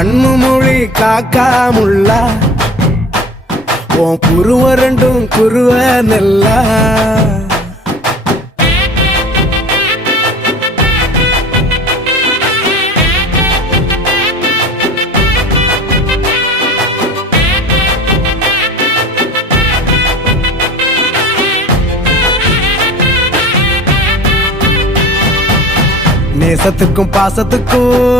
கண்ணு மொழி காக்கா முல்லா குருவ ரெண்டும் குருவ நெல்லா நேசத்துக்கும் பாசத்துக்கும்